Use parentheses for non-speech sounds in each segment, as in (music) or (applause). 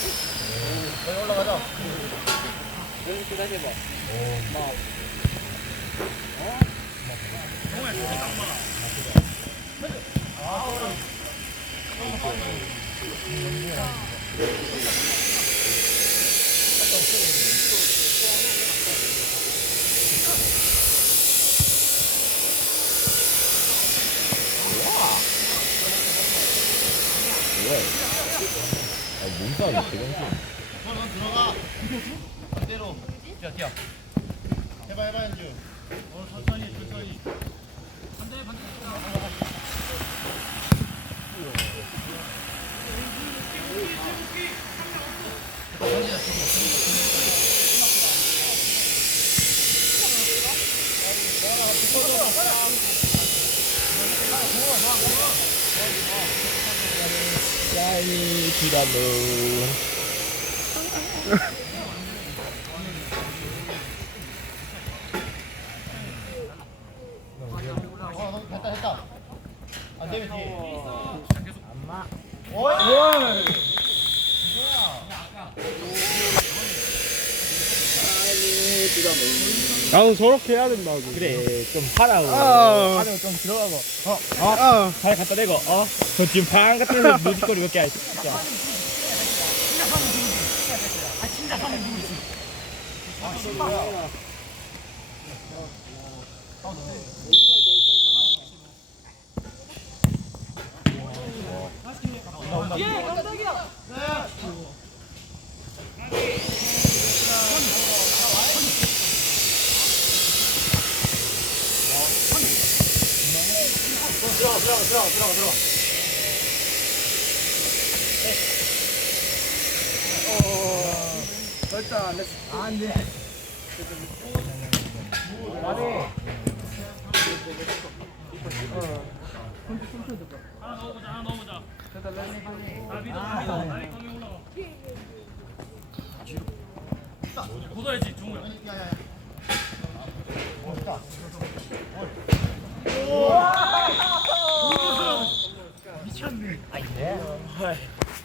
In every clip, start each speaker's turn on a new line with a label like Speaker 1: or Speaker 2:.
Speaker 1: 여기 올라가자.
Speaker 2: 이렇게 다시 해봐.
Speaker 3: 아, 몸싸움이 대경심.
Speaker 1: 넌 들어가. 반대로. 뛰어, 뛰어. 해봐, 해봐, 현주. 어, 천천히, 천천히.
Speaker 3: 야이 기라 노.
Speaker 1: 어, (laughs) 너 됐다, 됐다. 안 되면 뒤에.
Speaker 2: 안마.
Speaker 1: 오이!
Speaker 4: 나도 저렇게 해야 된다고.
Speaker 3: 그래 좀 하라고.
Speaker 4: 아.
Speaker 3: 하라고 좀 들어가고. 어, 어, 잘 갖다 대고. 어, 저 지금 방 같은 데서 무지거리 몇개 할 진짜.
Speaker 1: 들어가, 들어가, 들어가, 들어가, 들어가.
Speaker 4: 안 돼.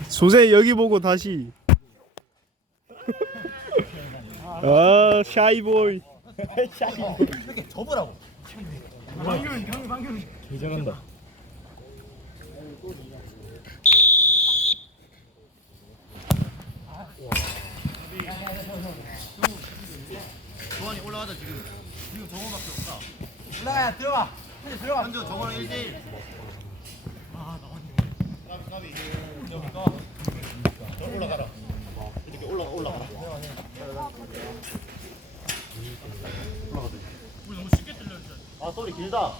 Speaker 4: 조세 여기 보고 다시. 아 샤이보이.
Speaker 1: 이렇게 접으라고.
Speaker 3: 개잘한다.
Speaker 1: 조한이 올라가자, 지금. 지금 정원밖에 없다.
Speaker 2: 올라가 들어가. 현재 들어가.
Speaker 1: 현주 정원랑 1대1. 아, 나왔네. 까비, 까비. 저 올라가라. 이렇게 올라가, 올라가라. 우리 너무 쉽게 들려, 아, 소리 길다.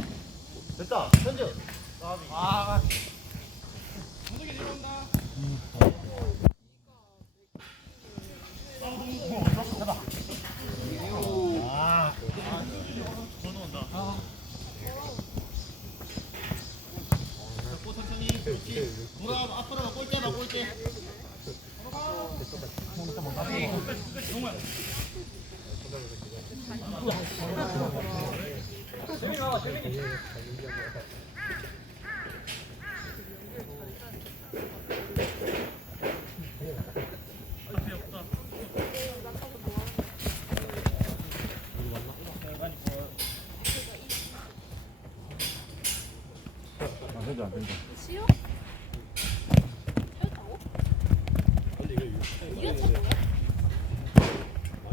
Speaker 1: 됐다. 현주. 아, 아, 전화 온다. 잡고 천천히 그렇지 앞으로 골대봐 골대
Speaker 5: 싫어? 태웠다고? 이거 차 뭐야?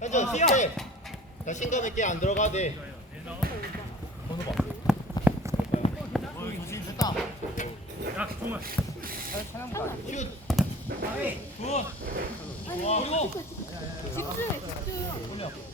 Speaker 1: 현주 쉽게 자 신감 있게 안 들어가도 돼 번호 봐 어이 조심 됐다 슛
Speaker 5: 아니 집중해 집중